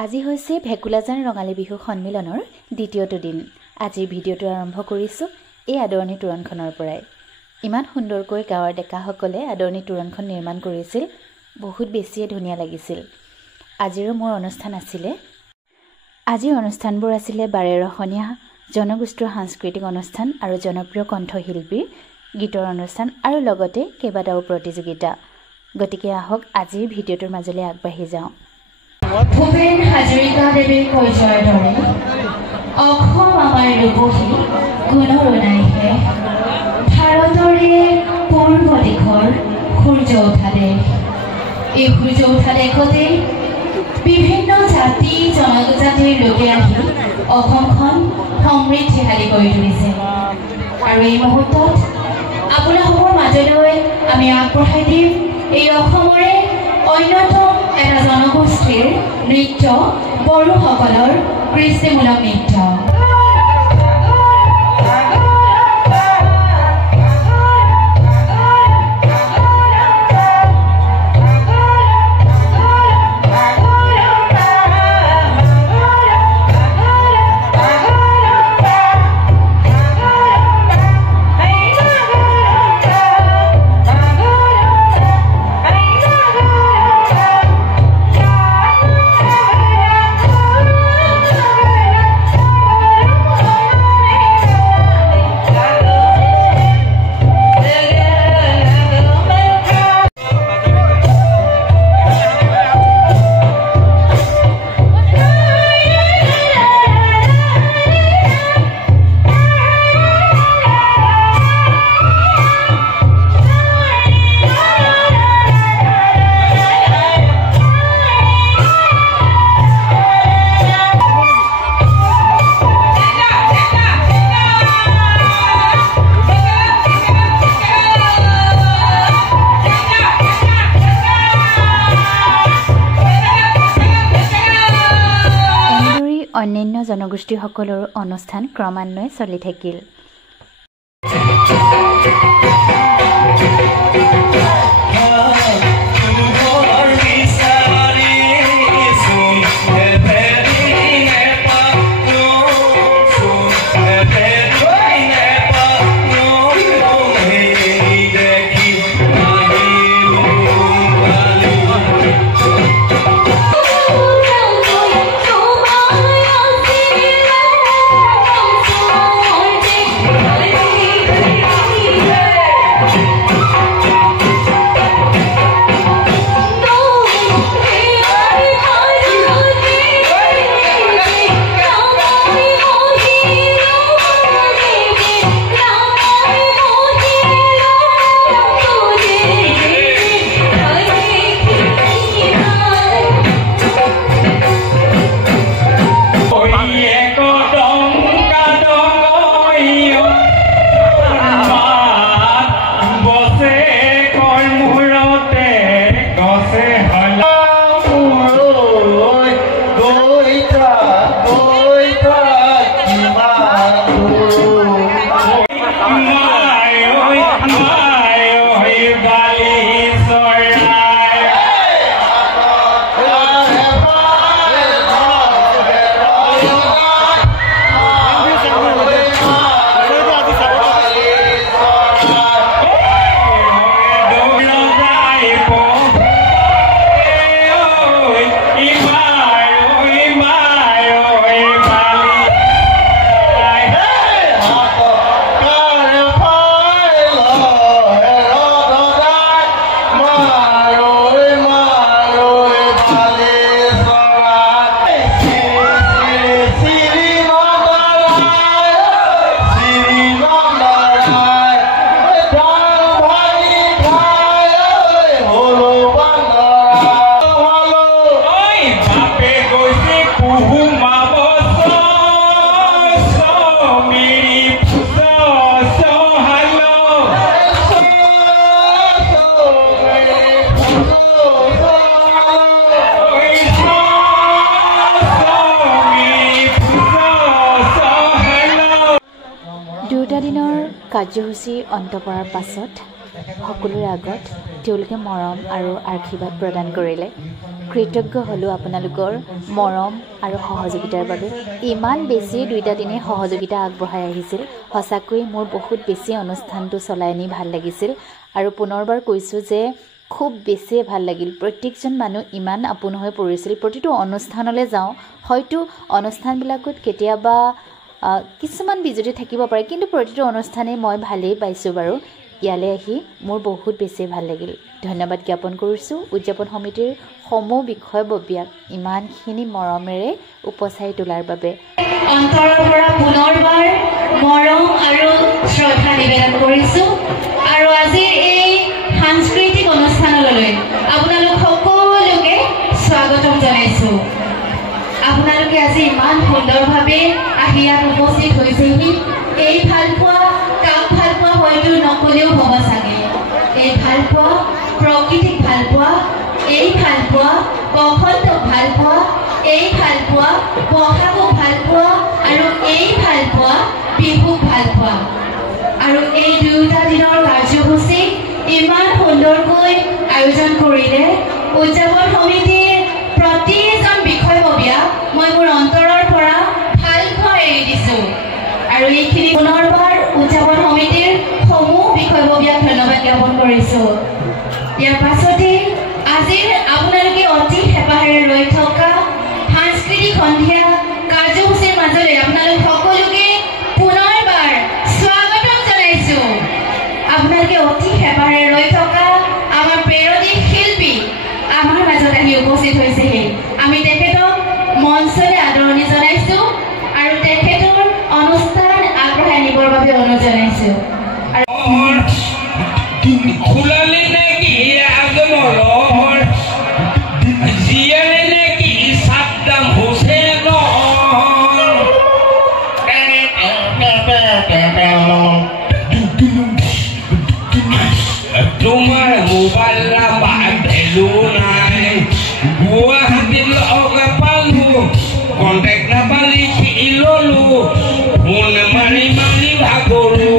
আজি হৈছে ভেকুলাজান ৰঙালী বিহু সন্মিলনৰ দ্বিতীয়টো দিন। আজিৰ ভিডিঅ'টো আৰম্ভ কৰিছোঁ এই আদৰণি তোৰণখনৰ পৰাই। ইমান সুন্দৰকৈ গাঁৱৰ ডেকাসকলে আদৰণি তোৰণখন নিৰ্মাণ কৰিছিল, বহুত বেছিয়ে ধুনীয়া লাগিছিল। আজিৰো মোৰ অনুষ্ঠান আছিলে। আজিৰ অনুষ্ঠানবোৰ আছিলে বাৰেৰ অসমীয়া জনগোষ্ঠীয় সাংস্কৃতিক অনুষ্ঠান আৰু জনপ্ৰিয় কণ্ঠশিল্পীৰ গীতৰ অনুষ্ঠান আৰু লগতে কেইবাটাও প্ৰতিযোগিতা। গতিকে আহক আজিৰ ভিডিঅ'টোৰ মাজলৈ আগবাঢ়ি যাওঁ। ভূপেন হাজৰিকা দেৱে কৈ যোৱাৰ দৰে অসম আমাৰ ৰূপহী গুণৰ নাইহে, ভাৰতৰে পূৰ্ব দিশৰ সূৰ্য উঠা দেশ। এই সূৰ্য উঠা দেশতে বিভিন্ন জাতি জনজাতিৰ লোকে আহি অসমখন সমৃদ্ধিশালী কৰি তুলিছে। আৰু এই মুহূৰ্তত আপোনালোকৰ মাজলৈ আমি আগবঢ়াই দিম এই অসমৰে অন্যতম এটা জনগোষ্ঠীৰ নৃত্য, বড়োসকলৰ কৃষ্টিমূলক নৃত্য। অন্যান্য জনগোষ্ঠীসকলৰো অনুষ্ঠান ক্ৰমান্বয়ে চলি থাকিল। দুটা দিনৰ কাৰ্যসূচী অন্ত পৰাৰ পাছত সকলোৰে আগত তেওঁলোকে মৰম আৰু আশীৰ্বাদ প্ৰদান কৰিলে। কৃতজ্ঞ হ'লোঁ আপোনালোকৰ মৰম আৰু সহযোগিতাৰ বাবে। ইমান বেছি দুইটা দিনেই সহযোগিতা আগবঢ়াই আহিছিল। সঁচাকৈ মোৰ বহুত বেছি অনুষ্ঠানটো চলাই নি ভাল লাগিছিল আৰু পুনৰবাৰ কৈছোঁ যে খুব বেছিয়ে ভাল লাগিল। প্ৰত্যেকজন মানুহ ইমান আপোন হৈ পৰিছিল। প্ৰতিটো অনুষ্ঠানলৈ যাওঁ, হয়তো অনুষ্ঠানবিলাকত কেতিয়াবা কিছুমান বিজুতি থাকিব পাৰে, কিন্তু প্ৰতিটো অনুষ্ঠানেই মই ভালেই পাইছোঁ বাৰু। ইয়ালৈ আহি মোৰ বহুত বেছি ভাল লাগিল। ধন্যবাদ জ্ঞাপন কৰিছোঁ উদযাপন সমিতিৰ সমূহ বিষয়ববীয়াক ইমানখিনি মৰমেৰে উপচাই তোলাৰ বাবে। অন্তৰৰ পৰা পুনৰবাৰ মৰম আৰু শ্ৰদ্ধা নিবেদন কৰিছোঁ আৰু আজিৰ এই সাংস্কৃতিক অনুষ্ঠানলৈ আপোনালোক সকলোকে স্বাগতম জনাইছোঁ। আপোনালোকে আজি ইমান সুন্দৰভাৱে আহি ইয়াত উপস্থিত হৈছেহি। এই ভালপোৱা কাম ভালপোৱা হয়তো নকলেও হ'ব চাগে। এই ভালপোৱা প্ৰকৃতিক ভালপোৱা, এই ভালপোৱা বসন্তক ভালপোৱা, এই ভালপোৱা বহাগক ভালপোৱা আৰু এই ভালপোৱা বিহুক ভালপোৱা। আৰু এই দুয়োটা দিনৰ কাৰ্যসূচী ইমান সুন্দৰকৈ আয়োজন কৰিলে উদযাপন সমিতিৰ প্ৰতিজন বিষয়ববীয়া মই মোৰ অন্তৰৰ পৰা ভালপোৱা এৰি দিছোঁ আৰু এইখিনি পুনৰবাৰ উদযাপন সমিতিৰ সমূহ বিষয়ববীয়াক ধন্যবাদ জ্ঞাপন কৰিছোঁ। ইয়াৰ পাছতে আজিৰ আপোনালোকে অতি হেঁপাহেৰে ৰৈ থকা সাংস্কৃতিক সন্ধিয়া কাৰ্যসূচীৰ মাজলৈ আপোনালোক সকলোকে পুনৰবাৰ স্বাগতম জনাইছোঁ। আপোনালোকে অতি হেঁপাহেৰে ৰৈ থকা আমাৰ প্ৰেৰণিক শিল্পী আমাৰ মাজত আহি উপস্থিত হৈছেহি। আমি তেখেতক মঞ্চলৈ আদৰণি জনাইছোঁ আৰু তেখেতৰ অনুষ্ঠান আগবঢ়াই নিবৰ বাবে অনুৰোধ জনাইছোঁ। তোমাৰ মোবাইল নাম্বাৰ ভ্যালু নাই, গুৱাহাটীত লগ পালো, কণ্টেক্ট নাম্বাৰ লিখি ললো, ফোন মাৰি মাৰি ভাগৰো।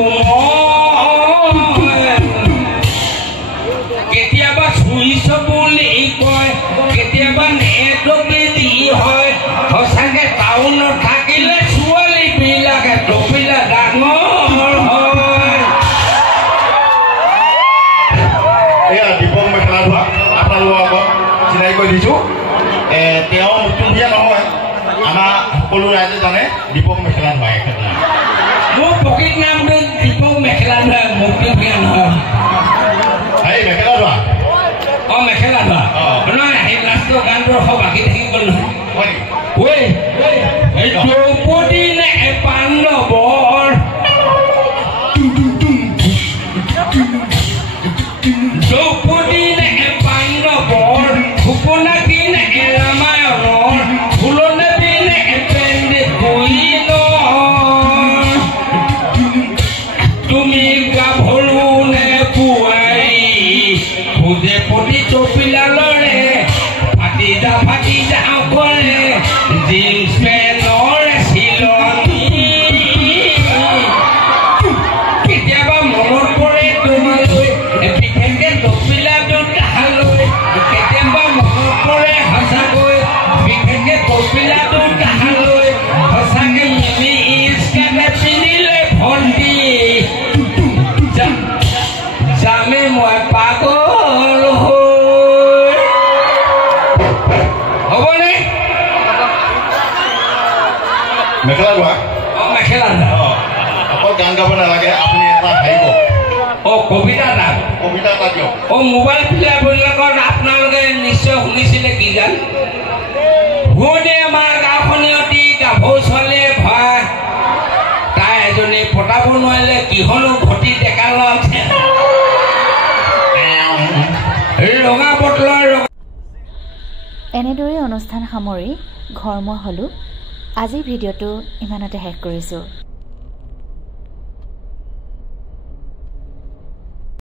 কেতিয়াবা চুইচ বুলি কয়, কেতিয়াবা নেটৱৰ্কে দি হয়। সঁচাকে টাউনত থাকিলে ছোৱালী বিলাকে টপিলা ডাঙৰ হয়। এয়া দীপক মেখেলা ধোৱা আপোনালোকৰ আগত চিনাকি কৰি দিছোঁ। তেওঁ নতুনখীয়া নহয়, আমাৰ সকলো ৰাইজে জানে দীপক মেখেলা ধোৱা। মোৰ প্ৰকৃত নামটো দীপক মেখেলা ধোৱা, নতুনখীয়া নহয়। এই মেখেলা ধোৱা, অঁ মেখেলা ধোৱা নহয়। সেই লাষ্টৰ গানটো বাকী থাকি গ'ল নহয়। দ্ৰৌপদী নে পাণ্ডৱৰ, দ্ৰৌপদী নে পাণ্ডৱৰ, সুপনাকী নে ৰামায়ণৰ, ফুলনবী নে পেণ্ডিত কুইনৰ, তুমি গাভৰু নে বোৱাৰী, খোজে প্ৰতি চপিলালৰে ফাটি যাওঁ কৰে, জিন্স পেণ্টৰ চিলনি। কেতিয়াবা মনত পৰে তোমালৈ, বিশেষকে কপিলা দুটালৈ। কেতিয়াবা মনত পৰে সঁচাকৈ, বিশেষকে কপিলা দুটালৈ। সঁচাকে মিলি স্কাৰ্ট পিন্ধিলে ভণ্টি, যামে মই পাগল হৈ। হ'বনে? মেখেলা ধোৱা। অঁ মেখেলা ধোৱা। অকল গান গাব নালাগে, আপুনি এটা হেৰি কওক, কবিতা এটা, কবিতা এটা দিয়ক। মোবাইল প্লেয়াৰবিলাকত আপোনালোকে নিশ্চয় শুনিছিলে কি গান? শুৱনি আমাৰ গাঁওখনে অতি গাভৰু ছোৱালীয়ে ভৰা, তাই এজনী পতাব নোৱাৰিলে কিহনো ঘটি ডেকা ল'ৰা ৰঙা বটলৰ। এনেদৰে অনুষ্ঠান সামৰি ঘৰমুৱা হ'লোঁ। আজিৰ ভিডিঅ'টো ইমানতে শেষ কৰিছোঁ।